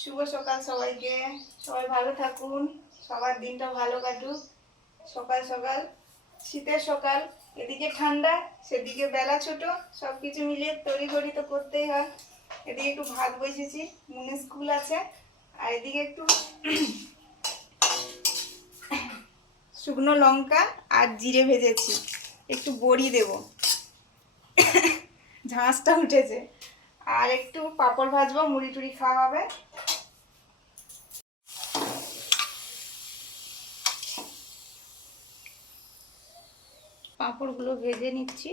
শুভ সকাল সবাইকে। সবাই ভালো থাকুন। সবার দিনটা ভালো কাটুক। সকাল সকাল, শীতের সকাল, এদিকে ঠান্ডা, সেদিকে বেলা ছোট সব কিছু মিলিয়ে তড়িঘড়ি তো করতেই হয়। এদিকে একটু ভাত বসেছি মনে স্কুল আছে, আর এদিকে একটু শুকনো লঙ্কা আর জিরে ভেজেছি। একটু বড়ি দেবো। ঝাঁসটা উঠেছে। আর একটু পাঁপড় ভাজবো, মুড়ি টুড়ি খাওয়া হবে। পাঁপড়গুলো ভেজে নিচ্ছি।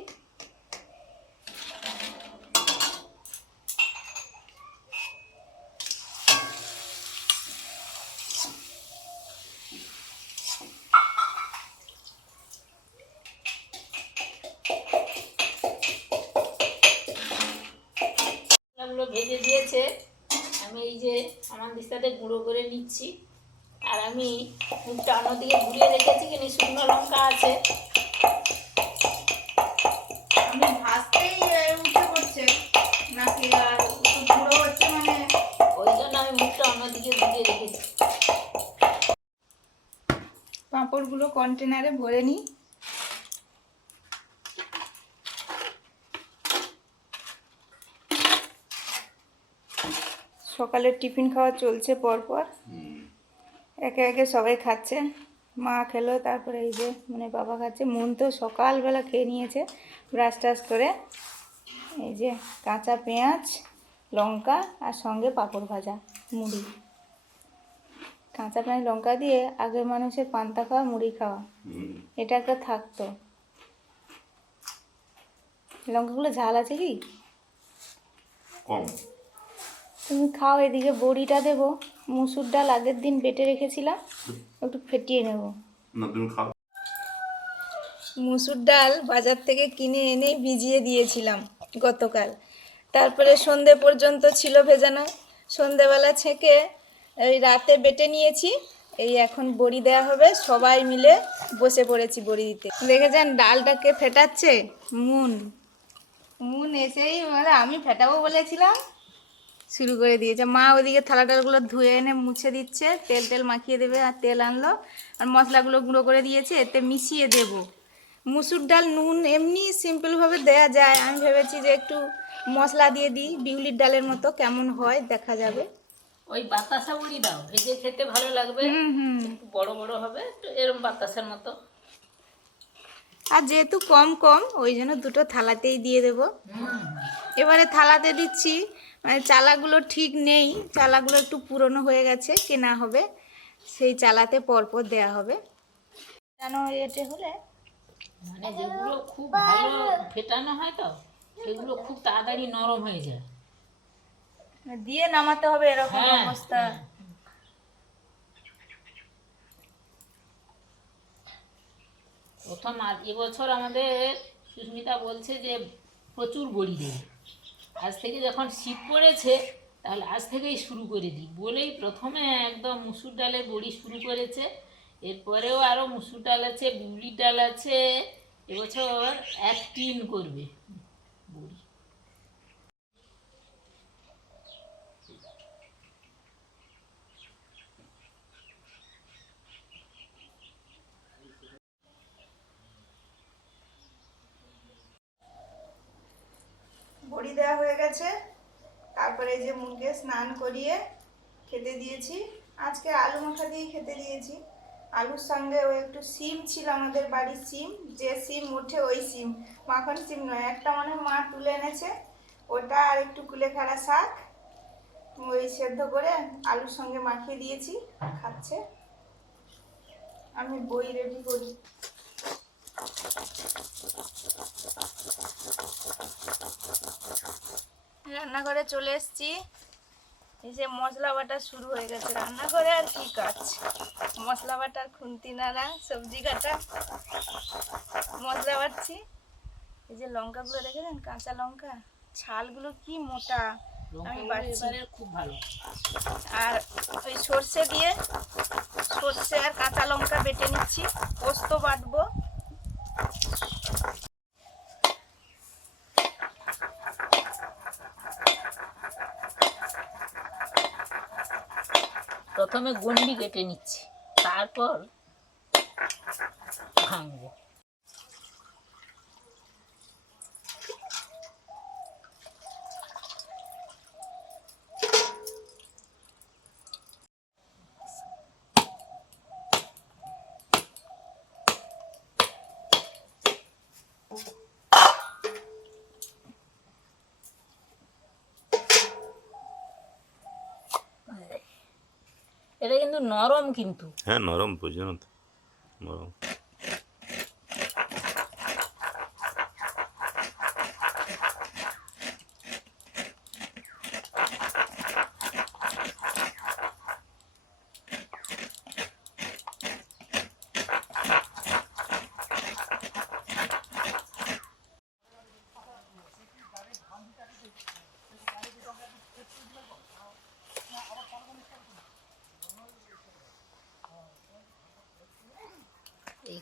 কন্টেনারে ভরে নিই। সকালের টিফিন খাওয়া চলছে পরপর। একে একে সবাই খাচ্ছে। মা খেলো তারপরে এই যে মানে বাবা খাচ্ছে। মন তো সকালবেলা খেয়ে নিয়েছে ব্রাশ টাশ করে। এই যে কাঁচা পেঁয়াজ লঙ্কা আর সঙ্গে পাঁপড় ভাজা মুড়ি। কাঁচা পানি লঙ্কা দিয়ে আগের মানুষের পান্তা খাওয়া মুড়ি খাওয়া। এটা একটা থাকতো। লঙ্কাগুলো ঝাল আছে কি? কম। তুমি খাও এদিকে বড়িটা দেবো। মুসুর ডাল আগের দিন বেটে রেখেছিলাম একটু ফেটিয়ে নেব। না তুমি খাও। মুসুর ডাল বাজার থেকে কিনে এনে ভিজিয়ে দিয়েছিলাম গতকাল। তারপরে সন্ধে পর্যন্ত ছিল ভেজানো। সন্ধেবেলা ছেঁকে এই রাতে বেটে নিয়েছি। এই এখন বড়ি দেওয়া হবে। সবাই মিলে বসে পড়েছি বড়ি দিতে। দেখেছেন ডালটাকে ফেটাচ্ছে? মুন। মুন এসেই মানে আমি ফেটাবো বলেছিলাম। শুরু করে দিয়েছে। মা ওদিকে থালা টালগুলো ধুয়ে এনে মুছে দিচ্ছে। তেল তেল মাখিয়ে দেবে আর তেল আনলো। আর মশলাগুলো গুঁড়ো করে দিয়েছে। এতে মিশিয়ে দেব। মুসুর ডাল, নুন এমনি সিম্পলভাবে দেয়া যায়। আমি ভেবেছি যে একটু মশলা দিয়ে দিই। বিউলির ডালের মতো কেমন হয় দেখা যাবে। ওই বাতাসা মুড়ি দাও ভেজে খেতে ভালো লাগবে। হুম হুম। একটু বড় বড় হবে একটু এরম বাতাসের মতো। আর যেহেতু কম কম ওই জন্য দুটো থালাতেই দিয়ে দেবো। এবারে থালাতে দিচ্ছি মানে চালাগুলো ঠিক নেই চালাগুলো একটু পুরনো হয়ে গেছে কেনা হবে। সেই চালাতে পরপর দেয়া হবে। কেন এটে হলে? মানে যেগুলো খুব ভালো ফেটানো হয় তো সেগুলো খুব তাড়াতাড়ি নরম হয়ে যায়। দিয়ে নামাতে হবে এরকম হ্যাঁ, অবস্থা। হ্যাঁ। প্রথম এবছর আমাদের সুস্মিতা বলছে যে প্রচুর বড়ি দেবে। আজ থেকে যখন শীত পড়েছে তাহলে আজ থেকেই শুরু করে দিই। বলেই প্রথমে একদম মুসুর ডালের বড়ি শুরু করেছে। এরপরেও আরও মুসুর ডাল আছে বিউলির ডাল আছে। এবছর এক টিন করবে বড়ি বড়ি দেওয়া হয়ে গেছে। তারপরে যে মুখে স্নান করিয়ে খেতে দিয়েছি। আজকে আলু মাখা দিয়েই খেতে দিয়েছি। আলুর সঙ্গে ওই একটু সিম ছিল আমাদের বাড়ির সিম। যে সিম ওঠে ওই সিম। মাখন সিম নয়, একটা মানে মা তুলে এনেছে। ওটা আর একটু কুলে কুলেখাড়া শাক। ওই সেদ্ধ করে আলুর সঙ্গে মাখিয়ে দিয়েছি। খাচ্ছে। আমি বই রেডি করি। রান্নাঘরে চলে এসেছি। এই যে মশলা বাটা শুরু হয়ে গেছে রান্নাঘরে আর কি কাজ? মশলা বাটার খুন্তি নাড়া সবজি কাটা। মশলা বাটছি। এই যে লঙ্কাগুলো দেখেছেন? কাঁচা লঙ্কা। ছালগুলো কি মোটা? আমি বাটছি। খুব ভালো। আর ওই সর্ষে দিয়ে সর্ষে আর কাঁচা লঙ্কা বেটে নিচ্ছি। পোস্ত বাটবো। প্রথমে গন্ডি কেটে নিচ্ছি তারপর ভাঙবো। নরম কিন্তু। হ্যাঁ নরম প্রয়োজন নরম।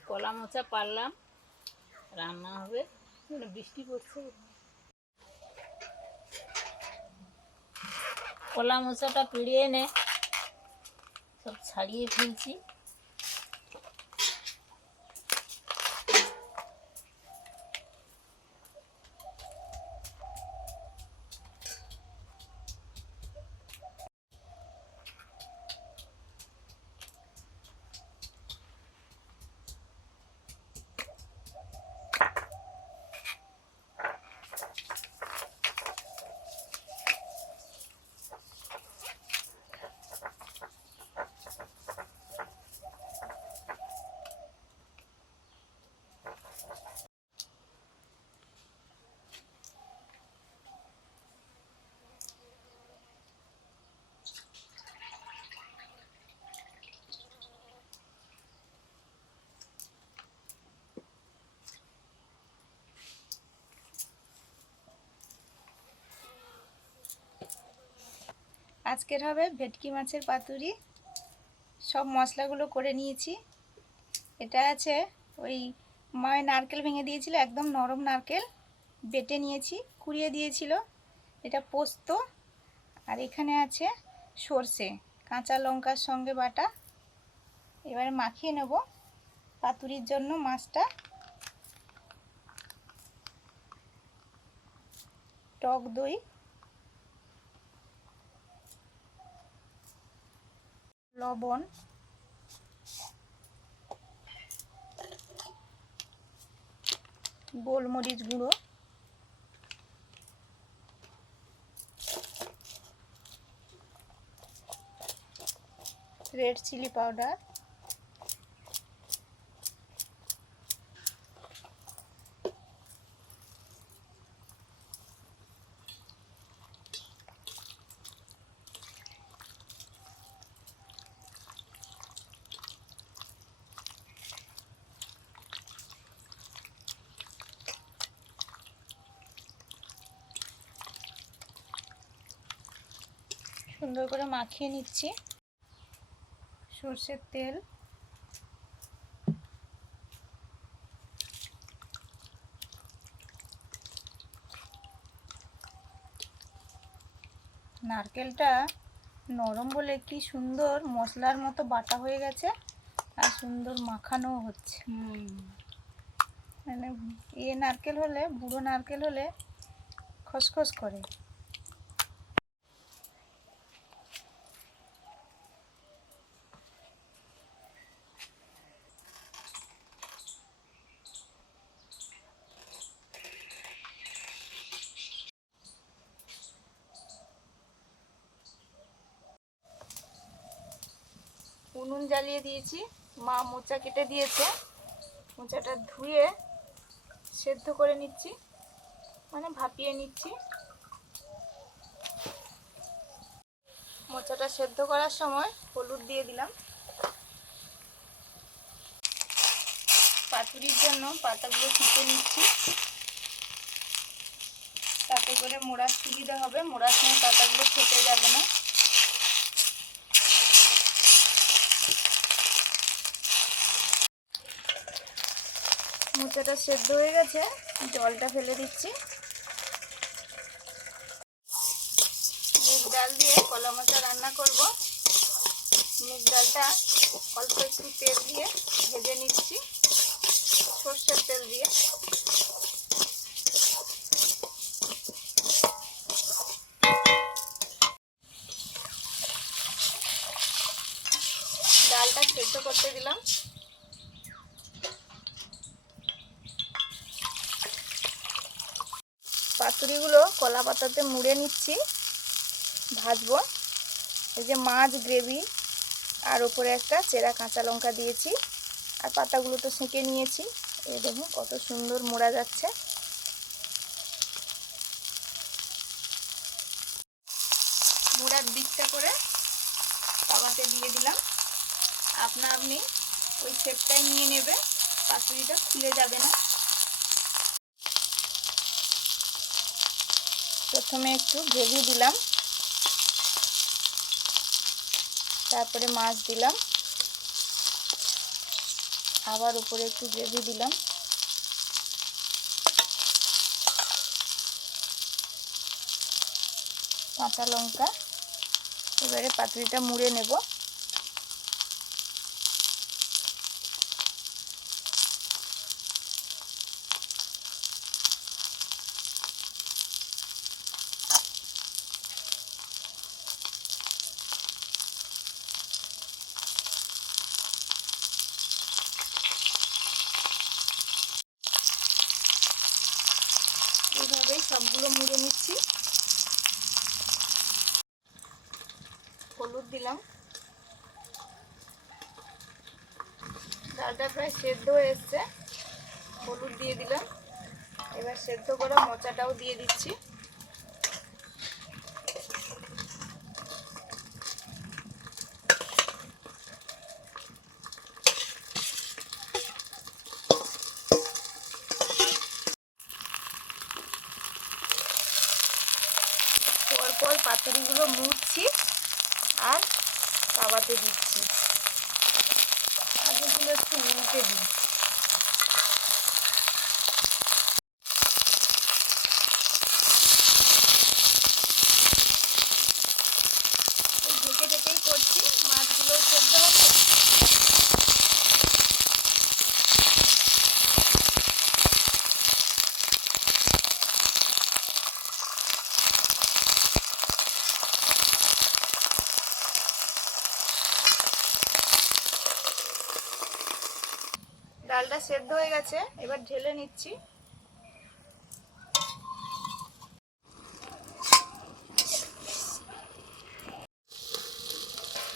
কলা মোচা পারলাম রান্না হবে বৃষ্টি পড়ছে। কলা মোচাটা পিড়িয়ে এনে সব ছাড়িয়ে ফেলছি। আজকের হবে ভেটকি মাছের পাতুরি। সব মশলাগুলো করে নিয়েছি। এটা আছে ওই মায়ের নারকেল ভেঙে দিয়েছিল, একদম নরম নারকেল। বেটে নিয়েছি, কুড়িয়ে দিয়েছিল। এটা পোস্ত। আর এখানে আছে সর্ষে, কাঁচা লঙ্কার সঙ্গে বাটা। এবারে মাখিয়ে নেব পাতুরির জন্য মাছটা। টক দই। লবণ। গোলমরিচ গুঁড়ো। Red chilli powder. সুন্দর করে মাখিয়ে নিচ্ছি। সর্ষের তেল। নারকেলটা নরম বলে কি সুন্দর মশলার মতো বাটা হয়ে গেছে আর সুন্দর মাখানোও হচ্ছে। মানে এ নারকেল হলে বুড়ো নারকেল হলে খসখস করে। উনুন জ্বালিয়ে দিয়েছি। মা মোচা কেটে দিয়েছে। মোচাটা ধুয়ে সেদ্ধ করে নিচ্ছি। মানে ভাপিয়ে নিচ্ছি। মোচাটা সেদ্ধ করার সময় হলুদ দিয়ে দিলাম। পাতুরির জন্য পাতাগুলো ছেঁচে নিচ্ছি। তাতে করে মোড়ার সুবিধা হবে। মোড়ার সময় পাতাগুলো ফেটে যাবে না। মোচাটা সেদ্ধ হয়ে গেছে। জলটা ফেলে দিচ্ছি। মুগ ডাল দিয়ে কলা মোচা রান্না করব। মুগ ডালটা অল্প একটু তেল দিয়ে ভেজে নিচ্ছি। সর্ষের তেল দিয়ে। ডালটা সেদ্ধ করতে দিলাম। পাতুরিগুলো কলা পাতাতে মুড়ে নিচ্ছি। ভাজবো। এই যে মাছ, গ্রেভি, আর ওপরে একটা চেরা কাঁচা লঙ্কা দিয়েছি। আর পাতাগুলো তো সেঁকে নিয়েছি। এই দেখুন কত সুন্দর মোড়া যাচ্ছে। মোড়ার দিকটা করে তাওয়াতে দিয়ে দিলাম। আপনা আপনি ওই শেপটাই নিয়ে নেবে পাতুরিটা খুলে যাবে না। প্রথমে একটু গ্রেভি দিলাম। তারপরে মাছ দিলাম। আবার উপরে একটু গ্রেভি দিলাম। কাঁচা লঙ্কা। এবারে পাতুরিটা মুড়ে নেব। সবগুলো মুড়ে নিচ্ছি। হলুদ দিলাম। ডালটা প্রায় সেদ্ধ হয়ে এসছে। হলুদ দিয়ে দিলাম। এবার সেদ্ধ করা মোচাটাও দিয়ে দিচ্ছি। পরপর পাতুরিগুলো মুড়ছি আর তাওয়াতে দিচ্ছি। আগেগুলো একটু উল্টে দিই এই ঢেকে ঢেকেই করছি মাছগুলো সেদ্ধ হবে ডালটা সেদ্ধ হয়ে গেছে, এবার ঢেলে নিচ্ছি।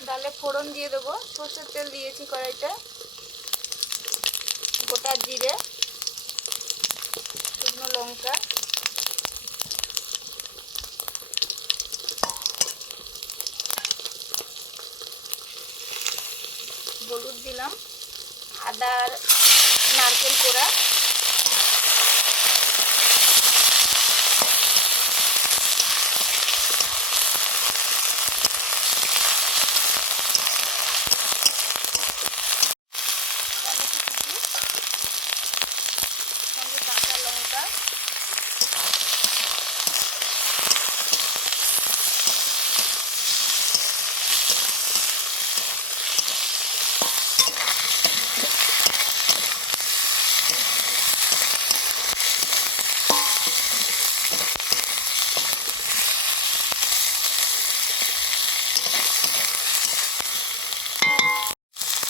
ডালে ফোড়ন দিয়ে দেবো, সর্ষের তেল দিয়েছি কড়াইটা গোটা জিরে, শুকনো লঙ্কা। হলুদ দিলাম আদার নারকেল কোড়া টমেটো কুচি, সঙ্গে কাঁচা লঙ্কা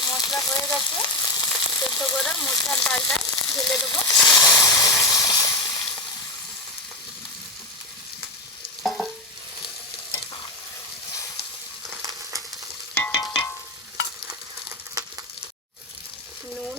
মশলা হয়ে গেছে সেদ্ধ করা মোচার ডালটা ঢেলে দেবো নুন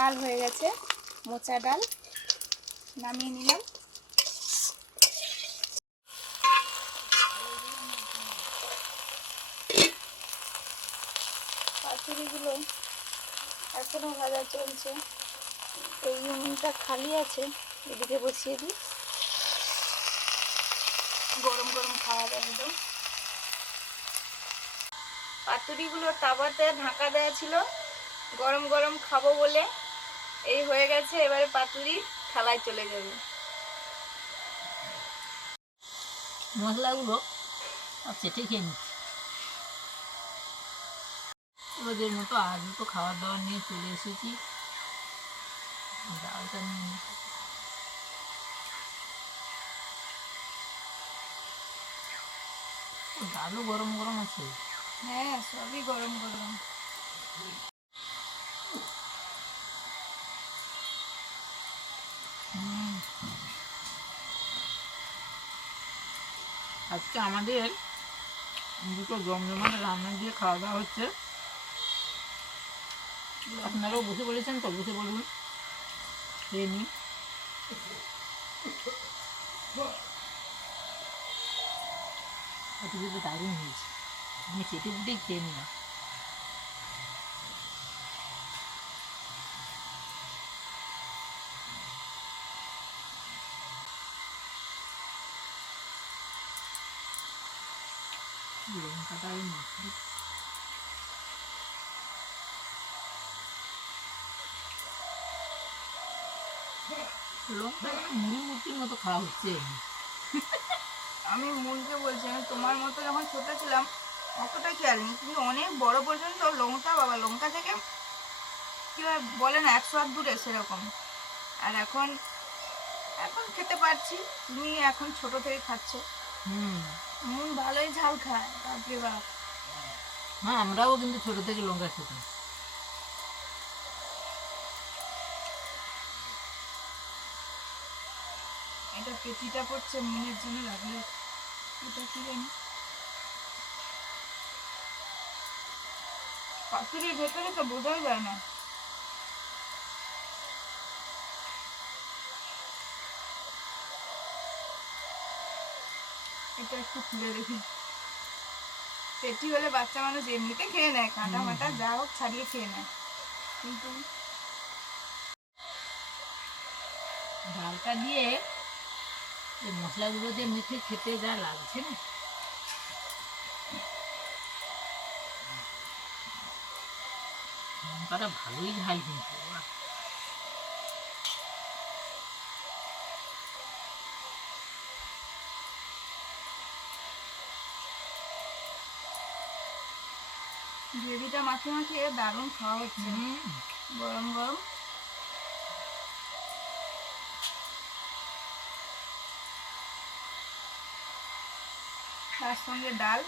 ডাল হয়ে গেছে, মোচা ডাল। নামিয়ে নিলাম। পাতুরিগুলো এখনও ভাজা চলছে। এই উনুনটা খালি আছে, এদিকে বসিয়ে দিই। গরম গরম খাওয়া যাবে একদম। পাতুরিগুলো তাওয়াতে ঢাকা দেওয়া ছিল, গরম গরম খাব বলে। এই হয়ে গেছে এবারে পাতুরি থালায় চলে যাবে। মশলাগুলো চেটে খেয়ে নিচ্ছি। রোজের মতো আজও তো খাবার দাবার নিয়ে চলে এসেছি। ডালটা নিয়ে ডালও গরম গরম আছে। হ্যাঁ সবই গরম গরম। আজকে আমাদের দুটো জমজমাট রান্না দিয়ে খাওয়া দাওয়া হচ্ছে। আপনারাও বসে বলেছেন তো, বসে বলুন। খেয়ে নিন। দারুণ হয়েছে। আমি চেটে ফুটেই খেয়ে নিলাম। লঙ্কাটা আমি মাখি লঙ্কা মুড়ি খাওয়া আমি মনকে বলছি, আমি তোমার মতো যখন ছোট ছিলাম, অতটা খেয়াল নেই, কিন্তু অনেক বড় পর্যন্ত লঙ্কা বাবা, লঙ্কা থেকে কি হয় বলে না, একশো হাত দূরে সেরকম। আর এখন এখন খেতে পারছি, তুমি এখন ছোট থেকে খাচ্ছ। হুম। মন ভালোই ঝাল খায় বাপরে বাপ। হ্যাঁ আমরাও কিন্তু ছোট থেকে লঙ্কা খেতাম। এটা পেটিটা পড়ছে মনের জন্য লাগল এটা কি জানি? পাথরের ভেতরে তো বোঝাই যায় না। এটা একটু খুলে দেখি। পেটি হলে বাচ্চা মানুষ এমনিতে খেয়ে নেয় কাঁটা মাটা যা হোক ছাড়িয়ে খেয়ে নেয়। কিন্তু ডালটা দিয়ে এই মশলাগুলো দিয়ে মেখে খেতে যা লাগছে না। লঙ্কাটা ভালোই ঝাল কিন্তু গ্রেভিটা মাখিয়ে মাখিয়ে দারুণ খাওয়া হচ্ছে। গরম গরম। তার সঙ্গে ডাল।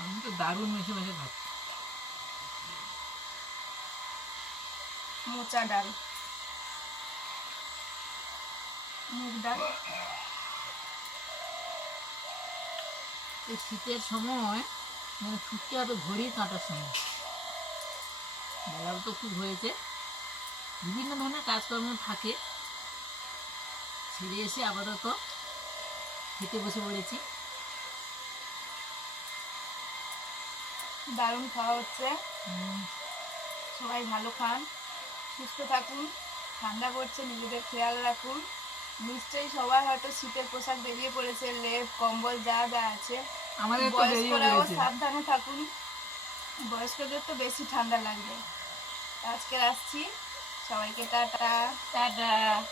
আমি তো দারুণ মেশে মেশে খাচ্ছি। মোচা ডাল। মুগ ডাল। এই শীতের সময় মানে ছুটতে হবে ঘড়ির কাঁটার সময়। বেলাও তো খুব হয়েছে। বিভিন্ন ধরনের কাজকর্ম থাকে। ছেড়ে এসে আপাতত খেতে বসে পড়েছি। দারুণ খাওয়া হচ্ছে। সবাই ভালো খান সুস্থ থাকুন ঠান্ডা পড়ছে নিজেদের খেয়াল রাখুন। নিশ্চয়ই সবার হয়তো শীতের পোশাক বেরিয়ে পড়েছে লেপ কম্বল যা যা আছে। আমাদের তো বেরিয়ে বয়স্করাও সাবধানে থাকুন। বয়স্কদের তো বেশি ঠান্ডা লাগবে। আজকে আসছি। সবাইকে টাটা। টাটা।